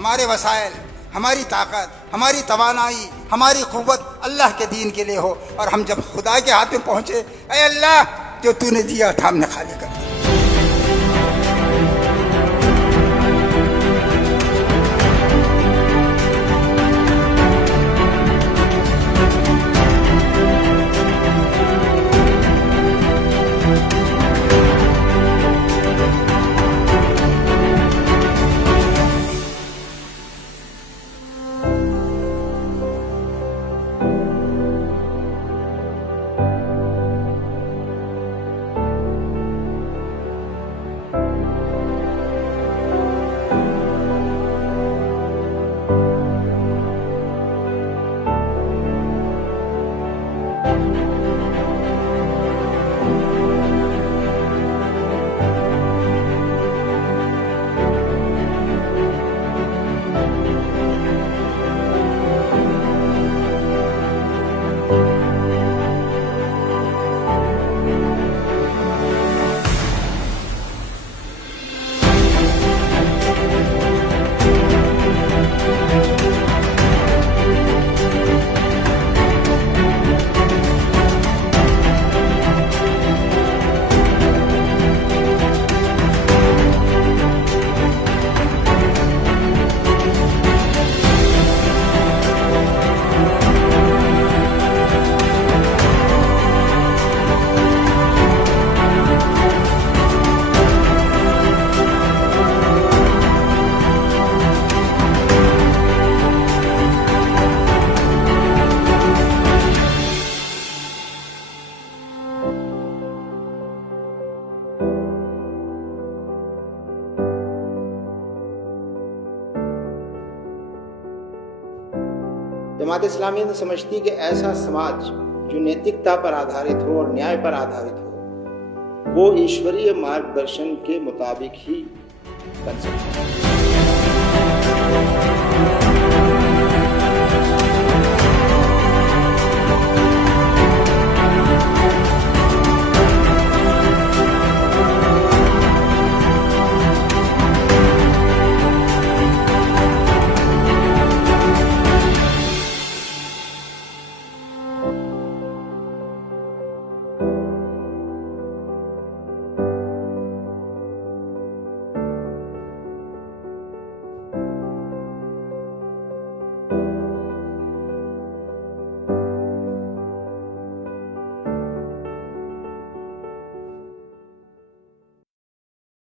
हमारे वसाइल, हमारी ताकत, हमारी तवानाई, हमारी क़ुव्वत अल्लाह के दीन के लिए हो, और हम जब खुदा के हाथ में पहुँचे, ऐ अल्लाह जो तूने दिया था हमने खाली कर दिया। जमात इस्लामी तो समझती है कि ऐसा समाज जो नैतिकता पर आधारित हो और न्याय पर आधारित हो, वो ईश्वरीय मार्गदर्शन के मुताबिक ही बन सकता है।